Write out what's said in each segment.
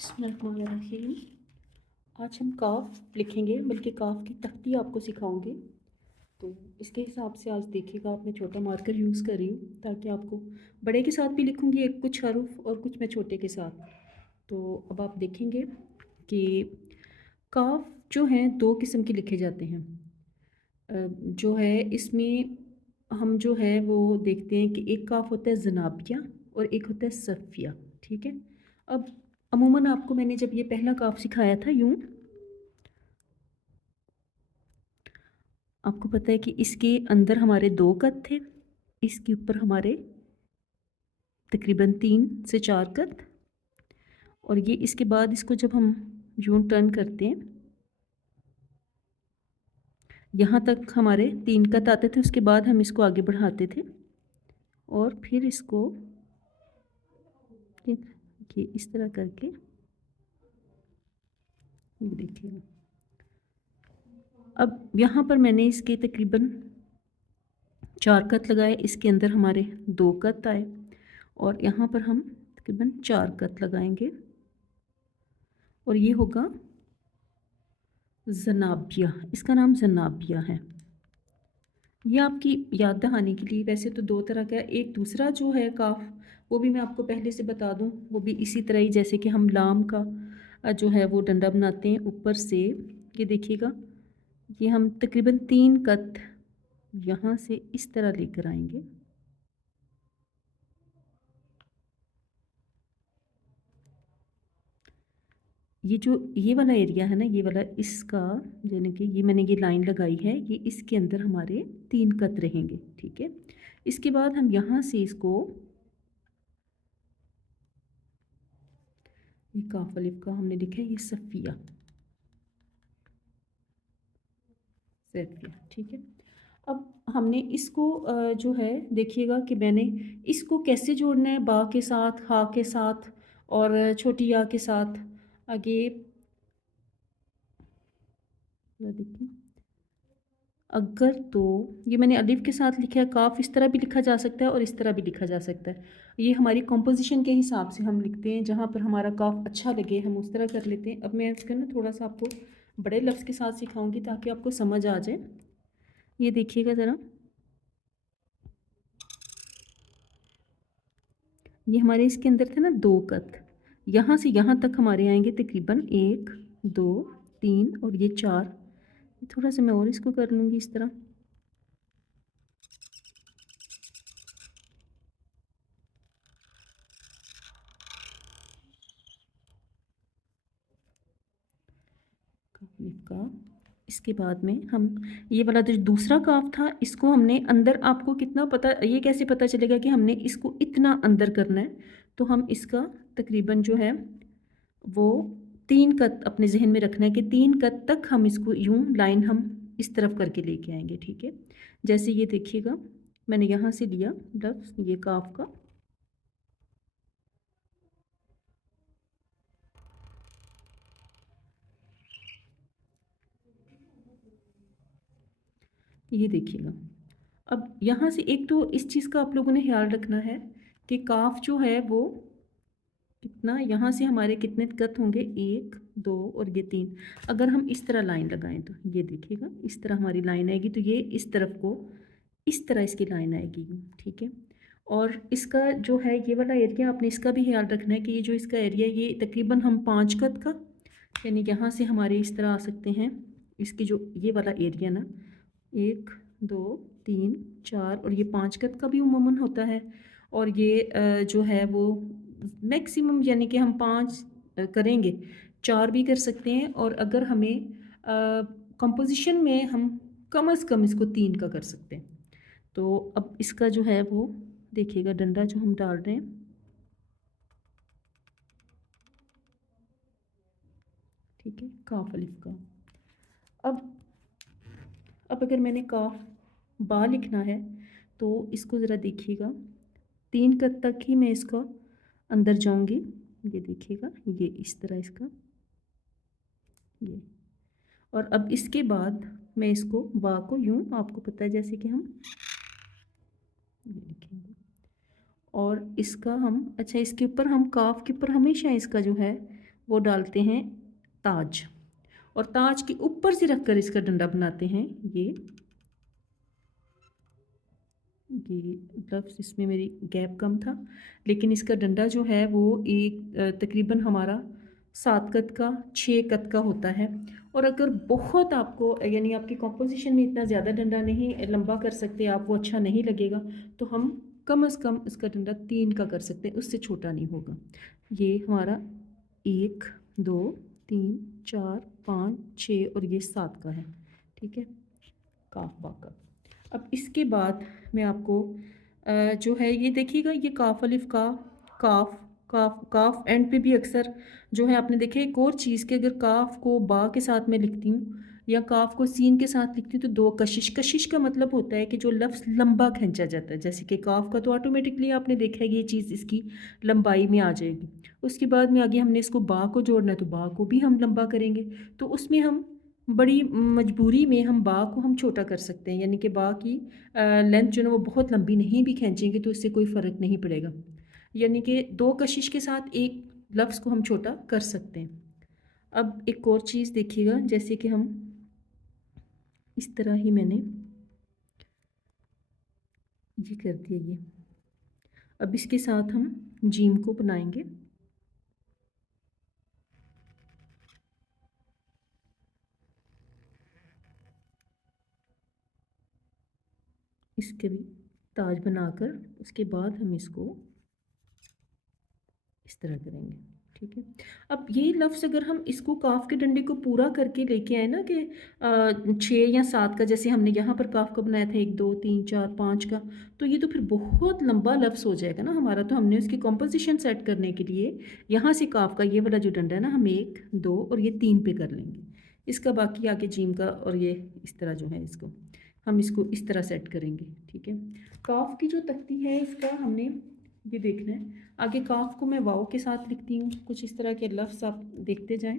बिस्मिल्लाहिर्रहमानिर्रहीम। आज हम काफ लिखेंगे, बल्कि काफ की तख्ती आपको सिखाऊंगे। तो इसके हिसाब से आज देखिएगा, आप मैं छोटा मार्कर यूज़ कर रही हूँ ताकि आपको बड़े के साथ भी लिखूँगी एक कुछ हरूफ और कुछ मैं छोटे के साथ। तो अब आप देखेंगे कि काफ जो हैं दो किस्म के लिखे जाते हैं। जो है इसमें हम जो है वो देखते हैं कि एक काफ होता है जनाबिया और एक होता है सफ़िया। ठीक है। अब अमूमन आपको मैंने जब ये पहला काफ सिखाया था यूं, आपको पता है कि इसके अंदर हमारे दो कद थे, इसके ऊपर हमारे तकरीबन 3 से 4 कद, और ये इसके बाद इसको जब हम यूं टर्न करते हैं यहाँ तक हमारे 3 कद आते थे। उसके बाद हम इसको आगे बढ़ाते थे और फिर इसको ये इस तरह करके, ये देखिए। अब यहाँ पर मैंने इसके तकरीबन 4 कद लगाए, इसके अंदर हमारे 2 कद आए और यहाँ पर हम तकरीबन 4 कद लगाएंगे और ये होगा जनाबिया। इसका नाम जनाबिया है। ये आपकी याद दहानी के लिए, वैसे तो 2 तरह का है। एक दूसरा जो है काफ, वो भी मैं आपको पहले से बता दूं, वो भी इसी तरह ही जैसे कि हम लाम का जो है वो डंडा बनाते हैं ऊपर से। ये देखिएगा, ये हम तकरीबन 3 कद यहाँ से इस तरह लेकर आएंगे। ये जो ये वाला एरिया है ना, ये वाला इसका, यानी कि ये मैंने ये लाइन लगाई है, ये इसके अंदर हमारे 3 कद रहेंगे। ठीक है। इसके बाद हम यहाँ से इसको, ये काफ अलिफ का हमने लिखा है, ये सफ़िया, सफ़िया। ठीक है। अब हमने इसको जो है देखिएगा कि मैंने इसको कैसे जोड़ना है, बा के साथ, हा के साथ और छोटी या के साथ। आगे देखिए, अगर तो ये मैंने अलिफ के साथ लिखा है। काफ इस तरह भी लिखा जा सकता है और इस तरह भी लिखा जा सकता है। ये हमारी कॉम्पोजिशन के हिसाब से हम लिखते हैं, जहाँ पर हमारा काफ अच्छा लगे हम उस तरह कर लेते हैं। अब मैं इसका ना थोड़ा सा आपको बड़े लफ्ज़ के साथ सिखाऊंगी ताकि आपको समझ आ जाए। ये देखिएगा ज़रा, ये हमारे इसके अंदर थे ना 2 कद, यहाँ से यहाँ तक हमारे आएंगे तकरीबन 1 2 3 और ये 4। थोड़ा सा मैं और इसको कर लूँगी इस तरह। का इसके बाद में हम ये वाला जो दूसरा काफ था, इसको हमने अंदर, आपको कितना पता, ये कैसे पता चलेगा कि हमने इसको इतना अंदर करना है। तो हम इसका तकरीबन जो है वो 3 कद अपने जहन में रखना है कि 3 कद तक हम इसको यूं लाइन हम इस तरफ करके लेके आएंगे। ठीक है। जैसे ये देखिएगा, मैंने यहाँ से लिया लफ्ज़ ये काफ का, ये देखिएगा। अब यहाँ से एक तो इस चीज़ का आप लोगों ने ख्याल रखना है कि काफ जो है वो कितना, यहाँ से हमारे कितने कद होंगे, 1 2 और ये 3। अगर हम इस तरह लाइन लगाएं तो ये देखिएगा, इस तरह हमारी लाइन आएगी। तो ये इस तरफ को इस तरह इसकी लाइन आएगी। ठीक है। और इसका जो है ये वाला एरिया, आपने इसका भी ख्याल रखना है कि ये जो इसका एरिया, ये तकरीबन हम 5 कद का, यानी यहाँ से हमारे इस तरह आ सकते हैं। इसकी जो ये वाला एरिया ना, 1 2 3 4 और ये 5 कद का भी उमूमन होता है। और ये जो है वो मैक्सिमम, यानी कि हम 5 करेंगे, 4 भी कर सकते हैं। और अगर हमें कंपोजिशन में हम कम से कम इसको 3 का कर सकते हैं। तो अब इसका जो है वो देखिएगा, डंडा जो हम डाल रहे हैं, ठीक है, काफ अलिफ का। अब अगर मैंने काफ बा लिखना है तो इसको ज़रा देखिएगा, 3 कद तक ही मैं इसका अंदर जाऊंगी। ये देखिएगा, ये इस तरह इसका, ये। और अब इसके बाद मैं इसको बा को यूं, आपको पता है जैसे कि हम ये लिखेंगे और इसका हम, अच्छा, इसके ऊपर हम काफ के ऊपर हमेशा इसका जो है वो डालते हैं ताज, और ताज के ऊपर से रखकर इसका डंडा बनाते हैं ये लफ्ज़ इसमें मेरी गैप कम था, लेकिन इसका डंडा जो है वो एक तकरीबन हमारा 7 कद का 6 कद का होता है। और अगर बहुत आपको यानी आपकी कॉम्पोजिशन में इतना ज़्यादा डंडा नहीं लंबा कर सकते आप, वो अच्छा नहीं लगेगा, तो हम कम से कम इसका डंडा 3 का कर सकते हैं, उससे छोटा नहीं होगा। ये हमारा 1 2 3 4 5 6 और ये 7 का है, ठीक है, काफ बा का। अब इसके बाद मैं आपको जो है ये देखिएगा, ये काफ अलिफ का, काफ काफ काफ एंड पे भी अक्सर जो है आपने देखा एक और चीज़ कि अगर काफ को बा के साथ मैं लिखती हूँ या काफ को सीन के साथ लिखती हूँ तो दो कशिश, कशिश का मतलब होता है कि जो लफ्ज़ लंबा खींचा जाता है। जैसे कि काफ का तो ऑटोमेटिकली आपने देखा है कि ये चीज़ इसकी लंबाई में आ जाएगी। उसके बाद में आगे हमने इसको बा को जोड़ना है तो बा को भी हम लंबा करेंगे, तो उसमें हम बड़ी मजबूरी में हम बा को हम छोटा कर सकते हैं, यानी कि बा की लेंथ जो है वो बहुत लंबी नहीं भी खींचेंगे तो इससे कोई फ़र्क नहीं पड़ेगा। यानी कि दो कशिश के साथ एक लफ्ज़ को हम छोटा कर सकते हैं। अब एक और चीज़ देखिएगा, जैसे कि हम इस तरह ही मैंने ये कर दिया ये। अब इसके साथ हम जीम को बनाएंगे। इसके भी ताज बनाकर उसके बाद हम इसको इस तरह करेंगे, ठीक है। अब ये लफ्ज़ अगर हम इसको काफ के डंडे को पूरा करके लेके आए ना कि 6 या 7 का, जैसे हमने यहाँ पर काफ का बनाया था 1 2 3 4 5 का, तो ये तो फिर बहुत लंबा लफ्ज़ हो जाएगा ना हमारा। तो हमने उसकी कॉम्पोजिशन सेट करने के लिए यहाँ से काफ का ये वाला जो डंडा है ना, हम 1 2 और ये 3 पे कर लेंगे। इसका बाकी आगे जीम का और ये इस तरह जो है इसको हम इसको इस तरह सेट करेंगे, ठीक है। काफ की जो तख्ती है इसका हमने ये देखना है। आगे काफ को मैं वाव के साथ लिखती हूँ, कुछ इस तरह के लफ्ज़ आप देखते जाएं।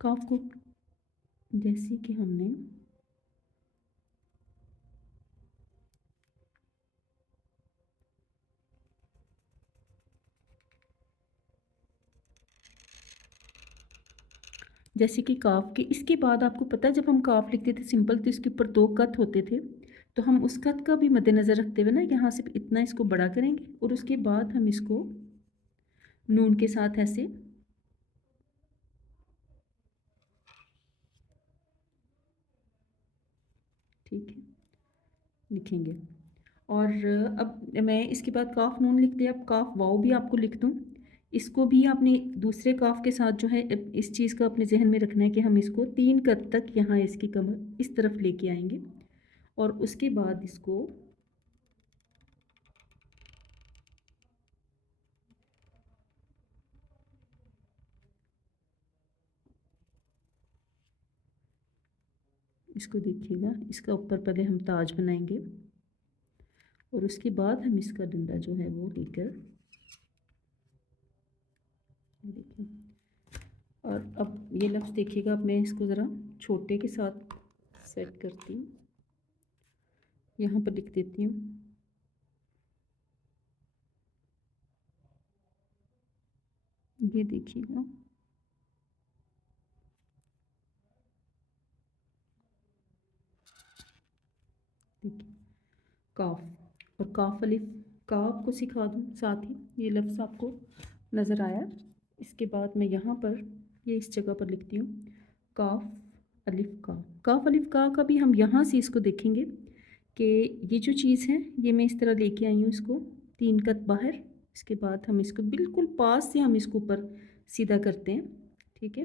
काफ को जैसे कि हमने जैसे कि काफ के इसके बाद आपको पता है जब हम काफ लिखते थे सिंपल तो इसके ऊपर 2 कत होते थे, तो हम उस कत का भी मद्देनज़र रखते हुए ना यहाँ से इतना इसको बड़ा करेंगे और उसके बाद हम इसको नून के साथ ऐसे ठीक है लिखेंगे। और अब मैं इसके बाद काफ नून लिख दिया, अब काफ वाव भी आपको लिख दूँ। इसको भी आपने दूसरे काफ के साथ जो है इस चीज़ का अपने जहन में रखना है कि हम इसको 3 कद तक यहाँ इसकी कमर इस तरफ लेके आएंगे और उसके बाद इसको देखिएगा, इसका ऊपर पहले हम ताज बनाएंगे और उसके बाद हम इसका डंडा जो है वो लेकर देखिए। और अब ये लफ्ज़ देखिएगा, अब मैं इसको ज़रा छोटे के साथ सेट करती हूँ, यहाँ पर लिख देती हूँ। ये देखिएगा, देखिए काफ और काफ अलिफ, काफ को सिखा दूँ साथ ही, ये लफ्ज़ आपको नज़र आया। इसके बाद मैं यहाँ पर ये इस जगह पर लिखती हूँ काफ अलिफ का। काफ अलिफ का भी हम यहाँ से इसको देखेंगे कि ये जो चीज़ है ये मैं इस तरह लेके आई हूँ, इसको 3 कत बाहर। इसके बाद हम इसको बिल्कुल पास से हम इसको ऊपर सीधा करते हैं, ठीक है।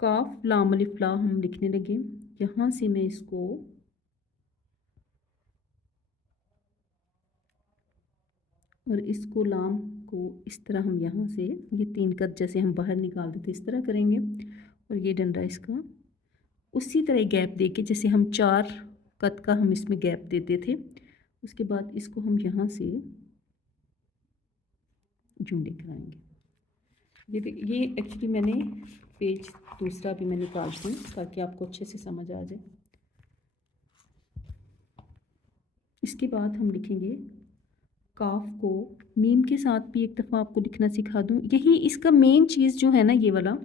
काफ लाम अलिफ ला हम लिखने लगे, यहाँ से मैं इसको और इसको लाम को इस तरह हम यहाँ से ये 3 कद जैसे हम बाहर निकाल देते इस तरह करेंगे और ये डंडा इसका उसी तरह गैप देके जैसे हम 4 कद का हम इसमें गैप देते थे। उसके बाद इसको हम यहाँ से झुंडे कराएंगे। ये एक्चुअली मैंने पेज दूसरा भी मैंने निकाल दूँ ताकि आपको अच्छे से समझ आ जाए। इसके बाद हम लिखेंगे काफ को मीम के साथ भी एक दफ़ा आपको लिखना सिखा दूँ। यही इसका मेन चीज़ जो है ना ये वाला,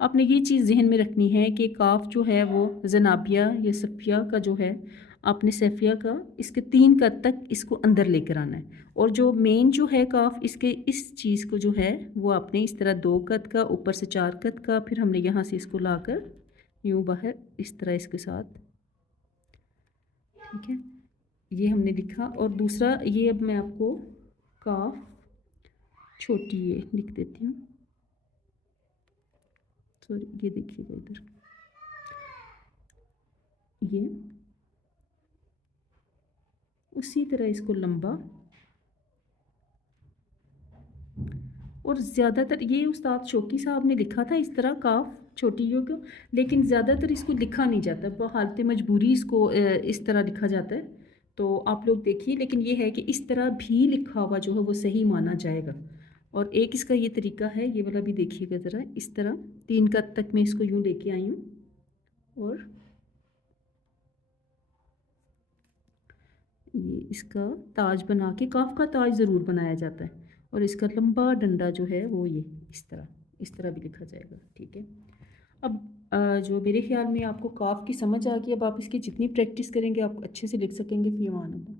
आपने ये चीज़ ज़हन में रखनी है कि काफ जो है वो ज़नाबिया या सफ़िया का जो है, आपने सफ़िया का इसके 3 कद तक इसको अंदर लेकर आना है। और जो मेन जो है काफ, इसके इस चीज़ को जो है वो आपने इस तरह 2 कद का, ऊपर से 4 कद का, फिर हमने यहाँ से इसको लाकर यूँ बाहर इस तरह इसके साथ, ठीक है, ये हमने लिखा। और दूसरा ये अब मैं आपको काफ छोटी ये लिख देती हूँ, सॉरी, ये देखिएगा इधर, ये उसी तरह इसको लंबा। और ज़्यादातर ये उस्ताद शौकी साहब ने लिखा था इस तरह काफ छोटी यू को, लेकिन ज़्यादातर इसको लिखा नहीं जाता, हालत मजबूरी इसको इस तरह लिखा जाता है। तो आप लोग देखिए, लेकिन ये है कि इस तरह भी लिखा हुआ जो है वो सही माना जाएगा। और एक इसका ये तरीका है, ये वाला भी देखिएगा ज़रा, इस तरह 3 कद तक मैं इसको यूँ लेके आई हूँ। और ये इसका ताज बना के, काफ का ताज ज़रूर बनाया जाता है। और इसका लंबा डंडा जो है वो ये इस तरह भी लिखा जाएगा, ठीक है। अब जो मेरे ख्याल में आपको काफ की समझ आ गई, अब आप इसकी जितनी प्रैक्टिस करेंगे आप अच्छे से लिख सकेंगे। फ़ी अमान अल्लाह।